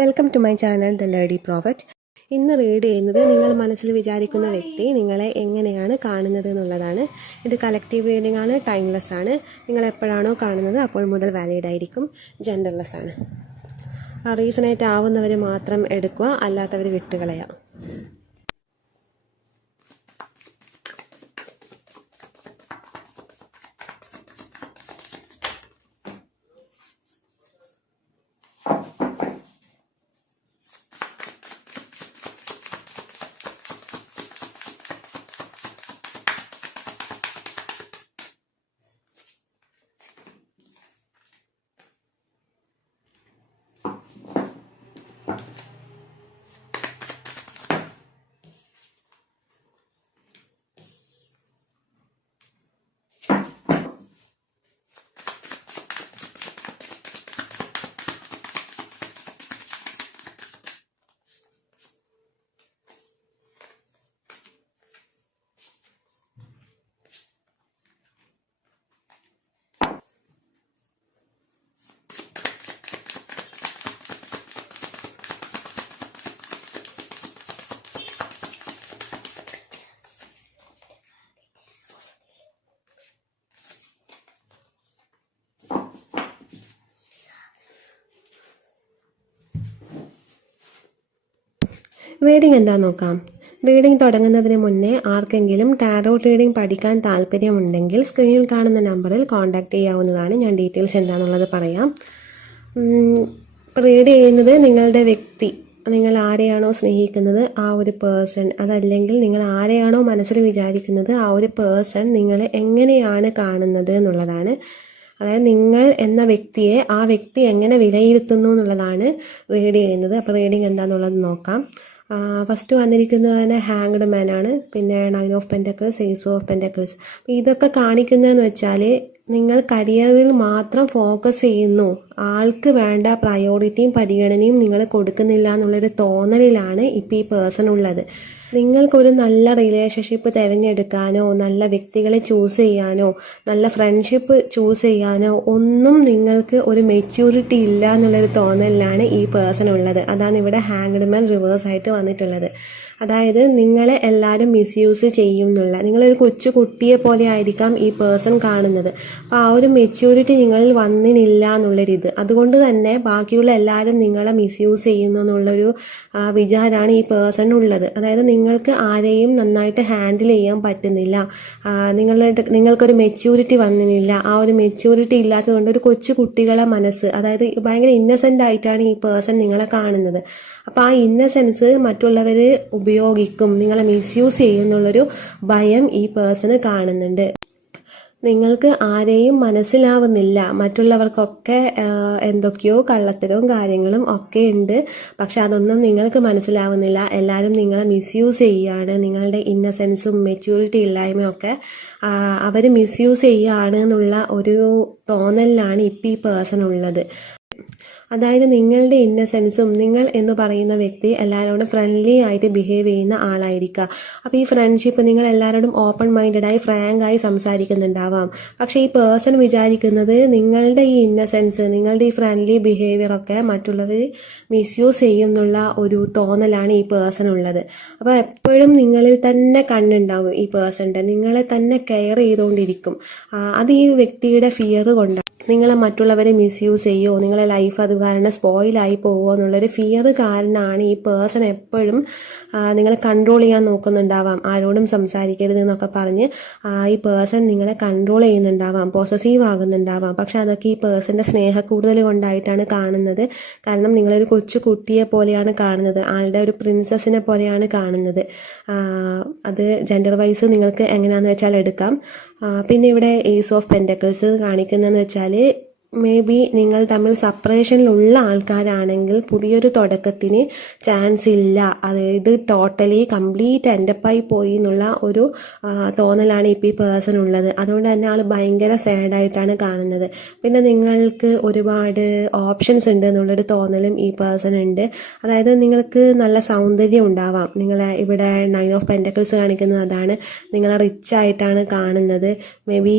Welcome to my channel the lady prophet. ഇന്ന് read ചെയ്യുന്നത് നിങ്ങൾ മനസ്സിൽ വിചാരിക്കുന്ന വ്യക്തി നിങ്ങളെ എങ്ങനെയാണ് കാണുന്നത് എന്നുള്ളതാണ്. ഇത് കളക്റ്റീവ് റീഡിംഗ് ആണ്, ടൈംലെസ് ആണ്. നിങ്ങൾ എപ്പോഴാണോ കാണുന്നത് അപ്പോൾ മുതൽ വാലിഡ് ആയിരിക്കും, ജെൻഡർലെസ് ആണ്. റീസണേറ്റ് ആവുന്നവർ മാത്രം എടുക്കുക, അല്ലാത്തവർ വിട്ടുകളയാം. റീഡിംഗ് എന്താ നോക്കാം. റീഡിംഗ് തുടങ്ങുന്നതിന് മുന്നേ ആർക്കെങ്കിലും ടാരോട്ട് റീഡിംഗ് പഠിക്കാൻ താല്പര്യമുണ്ടെങ്കിൽ സ്ക്രീനിൽ കാണുന്ന നമ്പറിൽ കോൺടാക്റ്റ് ചെയ്യാവുന്നതാണ്. ഞാൻ ഡീറ്റെയിൽസ് എന്താണെന്നുള്ളത് പറയാം. റീഡ് ചെയ്യുന്നത് നിങ്ങളുടെ വ്യക്തി, നിങ്ങൾ ആരെയാണോ സ്നേഹിക്കുന്നത് ആ ഒരു പേഴ്സൺ, അതല്ലെങ്കിൽ നിങ്ങൾ ആരെയാണോ മനസ്സിൽ വിചാരിക്കുന്നത് ആ ഒരു പേഴ്സൺ നിങ്ങളെ എങ്ങനെയാണ് കാണുന്നത് എന്നുള്ളതാണ്. അതായത് നിങ്ങൾ എന്ന വ്യക്തിയെ ആ വ്യക്തി എങ്ങനെ വിലയിരുത്തുന്നു എന്നുള്ളതാണ് റീഡ് ചെയ്യുന്നത്. അപ്പോൾ റീഡിങ് എന്താണെന്നുള്ളത് നോക്കാം. ഫസ്റ്റ് വന്നിരിക്കുന്നത് തന്നെ ഹാങ്ഡ് മാൻ ആണ്, പിന്നെ 9 of pentacles, ace of pentacles. ഇതൊക്കെ കാണിക്കുന്നതെന്ന് വെച്ചാൽ നിങ്ങൾ കരിയറിൽ മാത്രം ഫോക്കസ് ചെയ്യുന്നു, ആൾക്ക് വേണ്ട പ്രയോറിറ്റിയും പരിഗണനയും നിങ്ങൾ കൊടുക്കുന്നില്ല എന്നുള്ളൊരു തോന്നലിലാണ് ഇപ്പോൾ ഈ പേഴ്സൺ ഉള്ളത്. നിങ്ങൾക്കൊരു നല്ല റിലേഷൻഷിപ്പ് തിരഞ്ഞെടുക്കാനോ നല്ല വ്യക്തികളെ ചൂസ് ചെയ്യാനോ നല്ല ഫ്രണ്ട്ഷിപ്പ് ചൂസ് ചെയ്യാനോ ഒന്നും നിങ്ങൾക്ക് ഒരു മെച്യൂരിറ്റി ഇല്ല എന്നുള്ളൊരു തോന്നലിലാണ് ഈ പേഴ്സൺ ഉള്ളത്. അതാണ് ഇവിടെ ഹാങ്ഡ് മാൻ റിവേഴ്സ് ആയിട്ട് വന്നിട്ടുള്ളത്. അതായത് നിങ്ങളെ എല്ലാവരും മിസ്യൂസ് ചെയ്യും എന്നുള്ള, നിങ്ങളൊരു കൊച്ചു കുട്ടിയെ പോലെ ആയിരിക്കാം ഈ പേഴ്സൺ കാണുന്നത്. അപ്പോൾ ആ ഒരു മെച്യൂരിറ്റി നിങ്ങളിൽ വന്നില്ല എന്നുള്ളൊരിത്, അതുകൊണ്ട് തന്നെ ബാക്കിയുള്ള എല്ലാവരും നിങ്ങളെ മിസ്യൂസ് ചെയ്യുന്നു എന്നുള്ളൊരു വിചാരമാണ് ഈ പേഴ്സൺ ഉള്ളത്. അതായത് നിങ്ങൾക്ക് ആരെയും നന്നായിട്ട് ഹാൻഡിൽ ചെയ്യാൻ പറ്റുന്നില്ല, നിങ്ങൾക്കൊരു മെച്യൂരിറ്റി വന്നില്ല. ആ ഒരു മെച്യൂരിറ്റി ഇല്ലാത്തതുകൊണ്ട് ഒരു കൊച്ചു കുട്ടികളെ മനസ്സ്, അതായത് ഭയങ്കര ഇന്നസെൻ്റ് ആയിട്ടാണ് ഈ പേഴ്സൺ നിങ്ങളെ കാണുന്നത്. അപ്പോൾ ആ ഇന്നസെൻസ് മറ്റുള്ളവർ ഉപയോഗിക്കും, നിങ്ങളെ മിസ്യൂസ് ചെയ്യുന്നുള്ളൊരു ഭയം ഈ പേഴ്സണ് കാണുന്നുണ്ട്. നിങ്ങൾക്ക് ആരെയും മനസ്സിലാവുന്നില്ല, മറ്റുള്ളവർക്കൊക്കെ എന്തൊക്കെയോ കള്ളത്തരവും കാര്യങ്ങളും ഒക്കെ ഉണ്ട്, പക്ഷെ അതൊന്നും നിങ്ങൾക്ക് മനസ്സിലാവുന്നില്ല. എല്ലാവരും നിങ്ങളെ മിസ്യൂസ് ചെയ്യുകയാണ്, നിങ്ങളുടെ ഇന്നസെൻസും മെച്യൂരിറ്റി ഇല്ലായ്മയും ഒക്കെ അവർ മിസ്യൂസ് ചെയ്യുകയാണ് എന്നുള്ള ഒരു തോന്നലിലാണ് ഇപ്പോൾ ഈ പേഴ്സൺ ഉള്ളത്. അതായത് നിങ്ങളുടെ ഇന്നസെൻസും, നിങ്ങൾ എന്ന് പറയുന്ന വ്യക്തി എല്ലാവരോടും ഫ്രണ്ട്ലി ആയിട്ട് ബിഹേവ് ചെയ്യുന്ന ആളായിരിക്കുക. അപ്പോൾ ഈ ഫ്രണ്ട്ഷിപ്പ് നിങ്ങൾ എല്ലാവരോടും ഓപ്പൺ മൈൻഡഡായി ഫ്രാങ്കായി സംസാരിക്കുന്നുണ്ടാവാം. പക്ഷേ ഈ പേഴ്സൺ വിചാരിക്കുന്നത് നിങ്ങളുടെ ഈ ഇന്നസെൻസ്, നിങ്ങളുടെ ഈ ഫ്രണ്ട്ലി ബിഹേവിയറൊക്കെ മറ്റുള്ളവർ മിസ്യൂസ് ചെയ്യും എന്നുള്ള ഒരു തോന്നലാണ് ഈ പേഴ്സൺ ഉള്ളത്. അപ്പോൾ എപ്പോഴും നിങ്ങളിൽ തന്നെ കണ്ണുണ്ടാവും ഈ പേഴ്സൻ്റെ, നിങ്ങളെ തന്നെ കെയർ ചെയ്തുകൊണ്ടിരിക്കും. അത് ഈ വ്യക്തിയുടെ ഫിയർ കൊണ്ടാണ്. നിങ്ങളെ മറ്റുള്ളവരെ മിസ്യൂസ് ചെയ്യുമോ, നിങ്ങളെ ലൈഫ് അത് കാരണം സ്പോയിലായി പോകുമോ എന്നുള്ളൊരു ഫിയർ കാരണമാണ് ഈ പേഴ്സൺ എപ്പോഴും നിങ്ങളെ കൺട്രോൾ ചെയ്യാൻ നോക്കുന്നുണ്ടാവാം. ആരോടും സംസാരിക്കരുത് എന്നൊക്കെ പറഞ്ഞ് ഈ പേഴ്സൺ നിങ്ങളെ കൺട്രോൾ ചെയ്യുന്നുണ്ടാവാം, പോസസീവ് ആകുന്നുണ്ടാവാം. പക്ഷെ അതൊക്കെ ഈ പേഴ്സൻ്റെ സ്നേഹക്കൂടുതൽ കൊണ്ടായിട്ടാണ് കാണുന്നത്. കാരണം നിങ്ങളൊരു കൊച്ചു കുട്ടിയെ പോലെയാണ് കാണുന്നത്, ആളുടെ ഒരു പ്രിൻസസിനെ പോലെയാണ് കാണുന്നത്. അത് ജെൻഡർ വൈസ് നിങ്ങൾക്ക് എങ്ങനെയാണെന്ന് വെച്ചാൽ എടുക്കാം. പിന്നെ ഇവിടെ ഏസ് ഓഫ് പെൻറ്റക്കിൾസ് കാണിക്കുന്നതെന്ന് വെച്ചാൽ മേ ബി നിങ്ങൾ തമ്മിൽ സെപ്പറേഷനിലുള്ള ആൾക്കാരാണെങ്കിൽ പുതിയൊരു തുടക്കത്തിന് ചാൻസ് ഇല്ല, അതായത് ടോട്ടലി കംപ്ലീറ്റ് എൻഡപ്പായി പോയി എന്നുള്ള ഒരു തോന്നലാണ് ഇപ്പോൾ ഈ പേഴ്സൺ ഉള്ളത്. അതുകൊണ്ട് തന്നെ ആൾ ഭയങ്കര സാഡായിട്ടാണ് കാണുന്നത്. പിന്നെ നിങ്ങൾക്ക് ഒരുപാട് ഓപ്ഷൻസ് ഉണ്ട് എന്നുള്ളൊരു തോന്നലും ഈ പേഴ്സൺ ഉണ്ട്. അതായത് നിങ്ങൾക്ക് നല്ല സൗന്ദര്യം ഉണ്ടാവാം, നിങ്ങളെ ഇവിടെ 9 ഓഫ് പെൻറ്റക്കിൾസ് കാണിക്കുന്നത് അതാണ്, നിങ്ങളെ റിച്ച് ആയിട്ടാണ് കാണുന്നത്. മേ ബി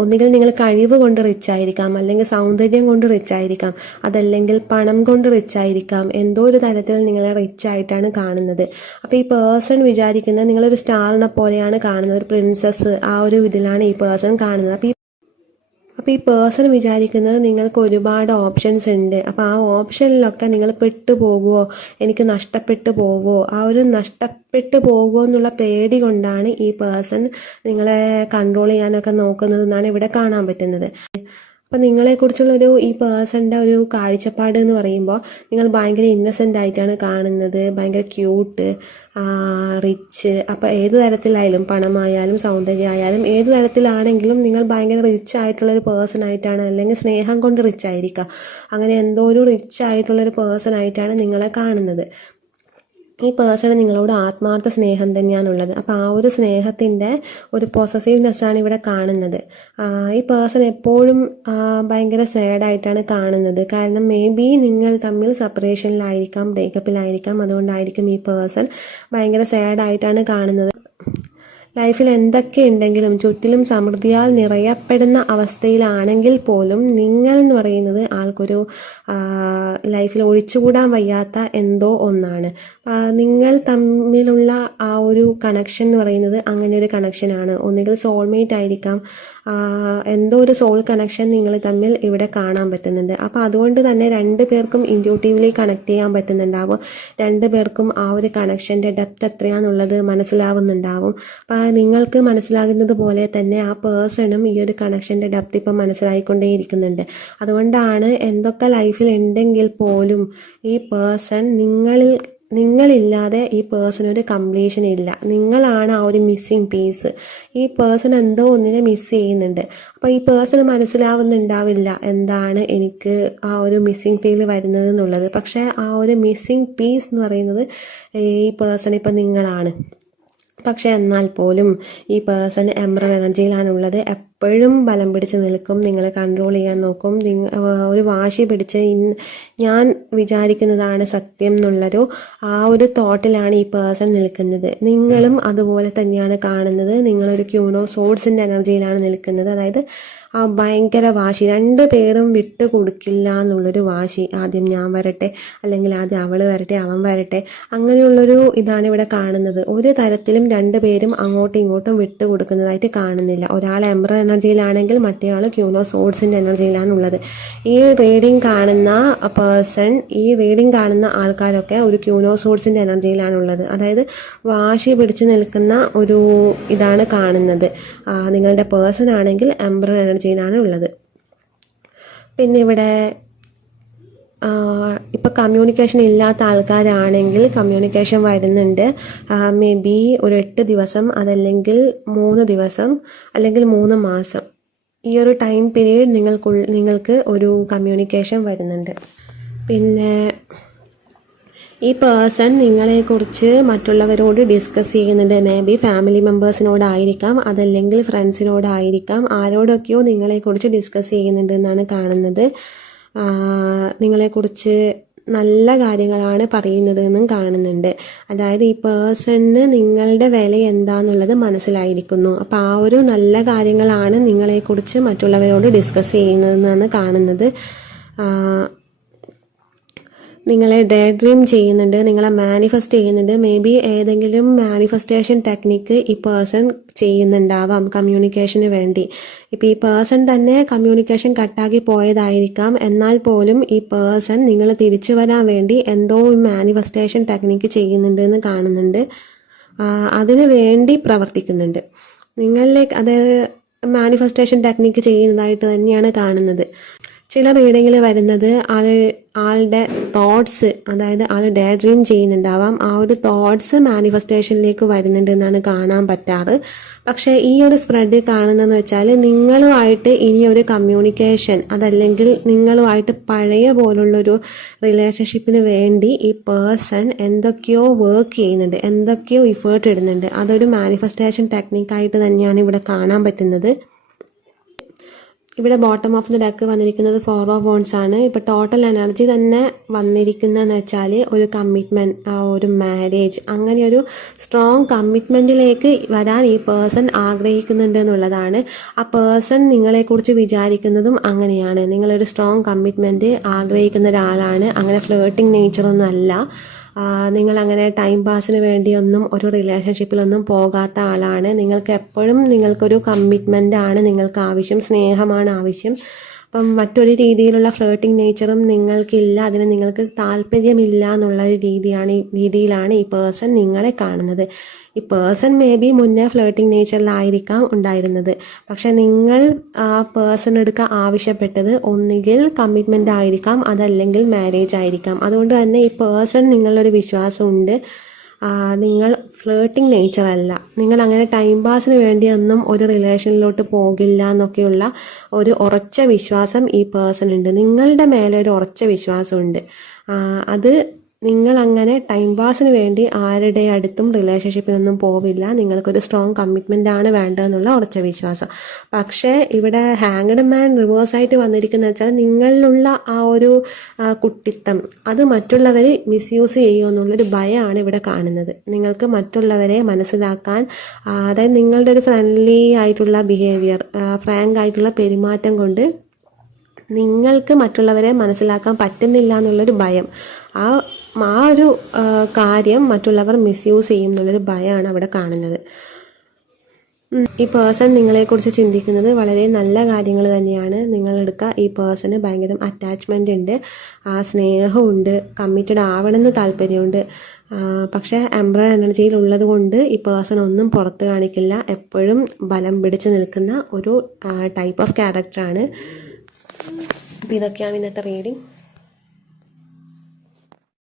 ഒന്നുകിൽ നിങ്ങൾ കഴിവ് കൊണ്ട് റിച്ച് ആയിരിക്കാം, അല്ലെങ്കിൽ സൗന്ദര്യം കൊണ്ട് റിച്ച് ആയിരിക്കാം, അതല്ലെങ്കിൽ പണം കൊണ്ട് റിച്ച് ആയിരിക്കാം. എന്തോ ഒരു തരത്തിൽ നിങ്ങളെ റിച്ച് ആയിട്ടാണ് കാണുന്നത്. അപ്പോൾ ഈ പേഴ്സൺ വിചാരിക്കുന്നത് നിങ്ങളൊരു സ്റ്റാറിനെ പോലെയാണ് കാണുന്നത്, ഒരു പ്രിൻസസ്, ആ ഒരു ഇതിലാണ് ഈ പേഴ്സൺ കാണുന്നത്. അപ്പോൾ ഈ പേഴ്സൺ വിചാരിക്കുന്നത് നിങ്ങൾക്ക് ഒരുപാട് ഓപ്ഷൻസ് ഉണ്ട്. അപ്പോൾ ആ ഓപ്ഷനിലൊക്കെ നിങ്ങൾ പെട്ടുപോകുമോ, എനിക്ക് നഷ്ടപ്പെട്ടു പോവുമോ, ആ ഒരു നഷ്ടപ്പെട്ടു പോകുമോ എന്നുള്ള പേടി കൊണ്ടാണ് ഈ പേഴ്സൺ നിങ്ങളെ കൺട്രോൾ ചെയ്യാനൊക്കെ നോക്കുന്നത് എന്നാണ് ഇവിടെ കാണാൻ പറ്റുന്നത്. അപ്പോൾ നിങ്ങളെക്കുറിച്ചുള്ളൊരു ഈ പേഴ്സണിൻ്റെ ഒരു കാഴ്ചപ്പാട് എന്ന് പറയുമ്പോൾ നിങ്ങൾ ഭയങ്കര ഇന്നസെൻ്റ് ആയിട്ടാണ് കാണുന്നത്, ഭയങ്കര ക്യൂട്ട്, റിച്ച്. അപ്പോൾ ഏത് തരത്തിലായാലും, പണമായാലും സൗന്ദര്യമായാലും ഏത് തരത്തിലാണെങ്കിലും നിങ്ങൾ ഭയങ്കര റിച്ച് ആയിട്ടുള്ളൊരു പേഴ്സൺ ആയിട്ടാണ്, അല്ലെങ്കിൽ സ്നേഹം കൊണ്ട് റിച്ച് ആയിരിക്കാം, അങ്ങനെ എന്തോ ഒരു റിച്ച് ആയിട്ടുള്ളൊരു പേഴ്സൺ ആയിട്ടാണ് നിങ്ങളെ കാണുന്നത്. ഈ പേഴ്സണ് നിങ്ങളോട് ആത്മാർത്ഥ സ്നേഹം തന്നെയാണുള്ളത്. അപ്പോൾ ആ ഒരു സ്നേഹത്തിൻ്റെ ഒരു പൊസസീവ്നെസ്സാണ് ഇവിടെ കാണുന്നത്. ഈ പേഴ്സൺ എപ്പോഴും ഭയങ്കര സാഡായിട്ടാണ് കാണുന്നത്. കാരണം മേ ബി നിങ്ങൾ തമ്മിൽ സെപ്പറേഷനിലായിരിക്കാം, ബ്രേക്കപ്പിലായിരിക്കാം. അതുകൊണ്ടായിരിക്കും ഈ പേഴ്സൺ ഭയങ്കര സാഡായിട്ടാണ് കാണുന്നത്. ലൈഫിൽ എന്തൊക്കെ ഉണ്ടെങ്കിലും ചുറ്റിലും സമൃദ്ധിയാൽ നിറയപ്പെടുന്ന അവസ്ഥയിലാണെങ്കിൽ പോലും നിങ്ങൾ എന്ന് പറയുന്നത് ആൾക്കൊരു ലൈഫിൽ ഒഴിച്ചുകൂടാൻ വയ്യാത്ത എന്തോ ഒന്നാണ്. നിങ്ങൾ തമ്മിലുള്ള ആ ഒരു കണക്ഷൻ എന്ന് പറയുന്നത് അങ്ങനെ ഒരു കണക്ഷനാണ്. ഒന്നുകിൽ സോൾമേറ്റ് ആയിരിക്കാം, എന്തോ ഒരു സോൾ കണക്ഷൻ നിങ്ങൾ തമ്മിൽ ഇവിടെ കാണാൻ പറ്റുന്നുണ്ട്. അപ്പോൾ അതുകൊണ്ട് തന്നെ രണ്ടു പേർക്കും ഇൻറ്റ്യൂട്ടീവ്ലി കണക്ട് ചെയ്യാൻ പറ്റുന്നുണ്ടാവും. രണ്ടു പേർക്കും ആ ഒരു കണക്ഷൻ്റെ ഡെപ്ത് എത്രയാണെന്നുള്ളത് മനസ്സിലാവുന്നുണ്ടാവും. അപ്പോൾ നിങ്ങൾക്ക് മനസ്സിലാകുന്നത് പോലെ തന്നെ ആ പേഴ്സണും ഈ ഒരു കണക്ഷൻ്റെ ഡെപ്ത് ഇപ്പം മനസ്സിലായിക്കൊണ്ടേയിരിക്കുന്നുണ്ട്. അതുകൊണ്ടാണ് എന്തൊക്കെ ലൈഫിൽ ഉണ്ടെങ്കിൽ പോലും ഈ പേഴ്സൺ നിങ്ങളില്ലാതെ ഈ പേഴ്സൺ ഒരു കംപ്ലീഷൻ ഇല്ല. നിങ്ങളാണ് ആ ഒരു മിസ്സിങ് പീസ്. ഈ പേഴ്സൺ എന്തോ ഒന്നിനെ മിസ് ചെയ്യുന്നുണ്ട്. അപ്പോൾ ഈ പേഴ്സണ് മനസ്സിലാവുന്നുണ്ടാവില്ല എന്താണ് എനിക്ക് ആ ഒരു മിസ്സിങ് ഫീൽ വരുന്നത് എന്നുള്ളത്. പക്ഷേ ആ ഒരു മിസ്സിങ് പീസ് എന്ന് പറയുന്നത് ഈ പേഴ്സൺ ഇപ്പം നിങ്ങളാണ്. പക്ഷെ എന്നാൽ പോലും ഈ പേഴ്സൺ എംപറർ എനർജിയിലാണുള്ളത്. എപ്പോഴും ബലം പിടിച്ച് നിൽക്കും, നിങ്ങളെ കൺട്രോൾ ചെയ്യാൻ നോക്കും. ഒരു വാശി പിടിച്ച് ഞാൻ വിചാരിക്കുന്നതാണ് സത്യം എന്നുള്ളൊരു ആ ഒരു തോട്ടിലാണ് ഈ പേഴ്സൺ നിൽക്കുന്നത്. നിങ്ങളും അതുപോലെ തന്നെയാണ് കാണുന്നത്. നിങ്ങളൊരു ക്യൂൺ ഓഫ് സോർഡ്സിൻ്റെ എനർജിയിലാണ് നിൽക്കുന്നത്. അതായത് ആ ഭയങ്കര വാശി, രണ്ടു പേരും വിട്ടു കൊടുക്കില്ല എന്നുള്ളൊരു വാശി. ആദ്യം ഞാൻ വരട്ടെ, അല്ലെങ്കിൽ ആദ്യം അവൾ വരട്ടെ, അവൻ വരട്ടെ, അങ്ങനെയുള്ളൊരു ഇതാണ് ഇവിടെ കാണുന്നത്. ഒരു തരത്തിലും രണ്ടു പേരും അങ്ങോട്ടും ഇങ്ങോട്ടും വിട്ടു കൊടുക്കുന്നതായിട്ട് കാണുന്നില്ല. ഒരാൾ എംപറർ എനർജിയിലാണെങ്കിൽ മറ്റേയാൾ ക്യൂൺ ഓഫ് സോർഡ്സിൻ്റെ എനർജിയിലാണുള്ളത്. ഈ റീഡിങ് കാണുന്ന പേഴ്സൺ, ഈ റീഡിങ് കാണുന്ന ആൾക്കാരൊക്കെ ഒരു ക്യൂൺ ഓഫ് സോർഡ്സിൻ്റെ എനർജിയിലാണുള്ളത്. അതായത് വാശി പിടിച്ചു നിൽക്കുന്ന ഒരു ഇതാണ് കാണുന്നത്. നിങ്ങളുടെ പേഴ്സൺ ആണെങ്കിൽ എംപറർ എനർജിയിലാണ് ഉള്ളത്. പിന്നെ ഇവിടെ ഇപ്പോൾ കമ്മ്യൂണിക്കേഷൻ ഇല്ലാത്ത ആൾക്കാരാണെങ്കിൽ കമ്മ്യൂണിക്കേഷൻ വരുന്നുണ്ട്. മേ ബി ഒരു 8 ദിവസം, അതല്ലെങ്കിൽ 3 ദിവസം, അല്ലെങ്കിൽ 3 മാസം. ഈ ഒരു ടൈം പീരീഡ് നിങ്ങൾക്ക് ഒരു കമ്മ്യൂണിക്കേഷൻ വരുന്നുണ്ട്. പിന്നെ ഈ പേഴ്സൺ നിങ്ങളെക്കുറിച്ച് മറ്റുള്ളവരോട് ഡിസ്കസ് ചെയ്യുന്നുണ്ട്. മേ ബി ഫാമിലി മെമ്പേഴ്സിനോടായിരിക്കാം, അതല്ലെങ്കിൽ ഫ്രണ്ട്സിനോടായിരിക്കാം. ആരോടൊക്കെയോ നിങ്ങളെക്കുറിച്ച് ഡിസ്കസ് ചെയ്യുന്നുണ്ട് എന്നാണ് കാണുന്നത്. നിങ്ങളെക്കുറിച്ച് നല്ല കാര്യങ്ങളാണ് പറയുന്നത് എന്നും കാണുന്നുണ്ട്. അതായത് ഈ പേഴ്സണിന് നിങ്ങളുടെ വില എന്താണെന്നുള്ളത് മനസ്സിലായിരിക്കുന്നു. അപ്പോൾ ആ ഒരു നല്ല കാര്യങ്ങളാണ് നിങ്ങളെക്കുറിച്ച് മറ്റുള്ളവരോട് ഡിസ്കസ് ചെയ്യുന്നതെന്നാണ് കാണുന്നത്. നിങ്ങളെ ഡേ ഡ്രീം ചെയ്യുന്നുണ്ട്, നിങ്ങളെ മാനിഫെസ്റ്റ് ചെയ്യുന്നുണ്ട്. മേ ബി ഏതെങ്കിലും മാനിഫെസ്റ്റേഷൻ ടെക്നിക്ക് ഈ പേഴ്സൺ ചെയ്യുന്നുണ്ടാവാം കമ്മ്യൂണിക്കേഷന് വേണ്ടി. ഇപ്പോൾ ഈ പേഴ്സൺ തന്നെ കമ്മ്യൂണിക്കേഷൻ കട്ടാക്കി പോയതായിരിക്കാം. എന്നാൽ പോലും ഈ പേഴ്സൺ നിങ്ങൾ തിരിച്ചു വരാൻ വേണ്ടി എന്തോ മാനിഫെസ്റ്റേഷൻ ടെക്നിക്ക് ചെയ്യുന്നുണ്ട് എന്ന് കാണുന്നുണ്ട്. അതിനു വേണ്ടി പ്രവർത്തിക്കുന്നുണ്ട്. നിങ്ങളിലേക്ക് അത് മാനിഫെസ്റ്റേഷൻ ടെക്നിക്ക് ചെയ്യുന്നതായിട്ട് തന്നെയാണ് കാണുന്നത്. ചില റീഡിങ്ങിൽ വരുന്നത് ആളുടെ തോട്ട്സ്, അതായത് ആൾ ഡേ ഡ്രീം ചെയ്യുന്നുണ്ടാവാം. ആ ഒരു തോട്ട്സ് മാനിഫെസ്റ്റേഷനിലേക്ക് വരുന്നുണ്ട് എന്നാണ് കാണാൻ പറ്റാറ്. പക്ഷേ ഈ ഒരു സ്പ്രെഡ് കാണുന്നതെന്ന് വെച്ചാൽ നിങ്ങളുമായിട്ട് ഇനി ഒരു കമ്മ്യൂണിക്കേഷൻ, അതല്ലെങ്കിൽ നിങ്ങളുമായിട്ട് പഴയ പോലുള്ളൊരു റിലേഷൻഷിപ്പിന് വേണ്ടി ഈ പേഴ്സൺ എന്തൊക്കെയോ വർക്ക് ചെയ്യുന്നുണ്ട്, എന്തൊക്കെയോ ഇഫേർട്ട് ഇടുന്നുണ്ട്. അതൊരു മാനിഫെസ്റ്റേഷൻ ടെക്നിക്കായിട്ട് തന്നെയാണ് ഇവിടെ കാണാൻ പറ്റുന്നത്. ഇവിടെ ബോട്ടം ഓഫ് ദി ഡെക്ക് വന്നിരിക്കുന്നത് 4 ഓഫ് വോൺസ് ആണ്. ഇപ്പോൾ ടോട്ടൽ എനർജി തന്നെ വന്നിരിക്കുന്നതെന്ന് വെച്ചാൽ ഒരു കമ്മിറ്റ്മെൻറ്റ്, ഒരു മാരേജ്, അങ്ങനെ ഒരു സ്ട്രോങ് കമ്മിറ്റ്മെൻറ്റിലേക്ക് വരാൻ ഈ പേഴ്സൺ ആഗ്രഹിക്കുന്നുണ്ട് എന്നുള്ളതാണ്. ആ പേഴ്സൺ നിങ്ങളെക്കുറിച്ച് വിചാരിക്കുന്നതും അങ്ങനെയാണ്. നിങ്ങളൊരു സ്ട്രോങ് കമ്മിറ്റ്മെൻറ്റ് ആഗ്രഹിക്കുന്ന ഒരാളാണ്. അങ്ങനെ ഫ്ലേർട്ടിങ് നേച്ചറൊന്നും അല്ല. നിങ്ങൾ അങ്ങനെ ടൈം പാസിന് വേണ്ടിയൊന്നും ഒരു റിലേഷൻഷിപ്പിലൊന്നും പോകാത്ത ആളാണ്. നിങ്ങൾക്ക് എപ്പോഴും നിങ്ങൾക്കൊരു കമ്മിറ്റ്മെൻ്റ് ആണ് നിങ്ങൾക്ക് ആവശ്യം, സ്നേഹമാണ് ആവശ്യം. അപ്പം മറ്റൊരു രീതിയിലുള്ള ഫ്ലേർട്ടിങ് നേച്ചറും നിങ്ങൾക്കില്ല, അതിന് നിങ്ങൾക്ക് താല്പര്യമില്ല എന്നുള്ള ഒരു രീതിയിലാണ് ഈ പേഴ്സൺ നിങ്ങളെ കാണുന്നത്. ഈ പേഴ്സൺ മേ ബി മുന്നേ ഫ്ലേർട്ടിങ് നേച്ചറിലായിരിക്കാം ഉണ്ടായിരുന്നത്. പക്ഷെ നിങ്ങൾ ആ പേഴ്സൺ എടുക്കാൻ ആവശ്യപ്പെട്ടത് ഒന്നുകിൽ കമ്മിറ്റ്മെൻ്റ് ആയിരിക്കാം, അതല്ലെങ്കിൽ മാരേജ് ആയിരിക്കാം. അതുകൊണ്ട് തന്നെ ഈ പേഴ്സൺ നിങ്ങളൊരു വിശ്വാസമുണ്ട്, നിങ്ങൾ ഫ്ലേർട്ടിങ് നേച്ചർ അല്ല, നിങ്ങൾ അങ്ങനെ ടൈം പാസിന് വേണ്ടിയൊന്നും ഒരു റിലേഷനിലോട്ട് പോകില്ല എന്നൊക്കെയുള്ള ഒരു ഉറച്ച വിശ്വാസം ഈ പേഴ്സൺ ഉണ്ട്. നിങ്ങളുടെ മേലെ ഒരു ഉറച്ച വിശ്വാസമുണ്ട്. അത് നിങ്ങൾ അങ്ങനെ ടൈം പാസിന് വേണ്ടി ആരുടെ അടുത്തും റിലേഷൻഷിപ്പിനൊന്നും പോവില്ല. നിങ്ങൾക്കൊരു സ്ട്രോങ് കമ്മിറ്റ്മെൻ്റ് ആണ് വേണ്ടതെന്നുള്ള ഉറച്ച വിശ്വാസം. പക്ഷേ ഇവിടെ ഹാങ്ഡ് മാൻ റിവേഴ്സായിട്ട് വന്നിരിക്കുന്നത് വെച്ചാൽ നിങ്ങളിലുള്ള ആ ഒരു കുട്ടിത്തം അത് മറ്റുള്ളവർ മിസ്യൂസ് ചെയ്യുമെന്നുള്ളൊരു ഭയമാണ് ഇവിടെ കാണുന്നത്. നിങ്ങൾക്ക് മറ്റുള്ളവരെ മനസ്സിലാക്കാൻ, അതായത് നിങ്ങളുടെ ഒരു ഫ്രണ്ട്ലി ആയിട്ടുള്ള ബിഹേവിയർ, ഫ്രാങ്ക് ആയിട്ടുള്ള പെരുമാറ്റം കൊണ്ട് നിങ്ങൾക്ക് മറ്റുള്ളവരെ മനസ്സിലാക്കാൻ പറ്റുന്നില്ല എന്നുള്ളൊരു ഭയം, ആ ഒരു കാര്യം മറ്റുള്ളവർ മിസ്യൂസ് ചെയ്യും എന്നുള്ളൊരു ഭയമാണ് അവിടെ കാണുന്നത്. ഈ പേഴ്സൺ നിങ്ങളെക്കുറിച്ച് ചിന്തിക്കുന്നത് വളരെ നല്ല കാര്യങ്ങൾ തന്നെയാണ്. നിങ്ങളെടുക്കുക ഈ പേഴ്സണ് ഭയങ്കര അറ്റാച്ച്മെൻ്റ് ഉണ്ട്, സ്നേഹമുണ്ട്, കമ്മിറ്റഡ് ആവണമെന്ന് താല്പര്യമുണ്ട്. പക്ഷേ എംബ്രർ എനർജിയിൽ ഉള്ളത് കൊണ്ട് ഈ പേഴ്സൺ ഒന്നും പുറത്ത് കാണിക്കില്ല, എപ്പോഴും ബലം പിടിച്ച് നിൽക്കുന്ന ഒരു ടൈപ്പ് ഓഫ് ക്യാരക്ടറാണ്. അപ്പോൾ ഇതൊക്കെയാണ് ഇന്നത്തെ റീഡിങ്.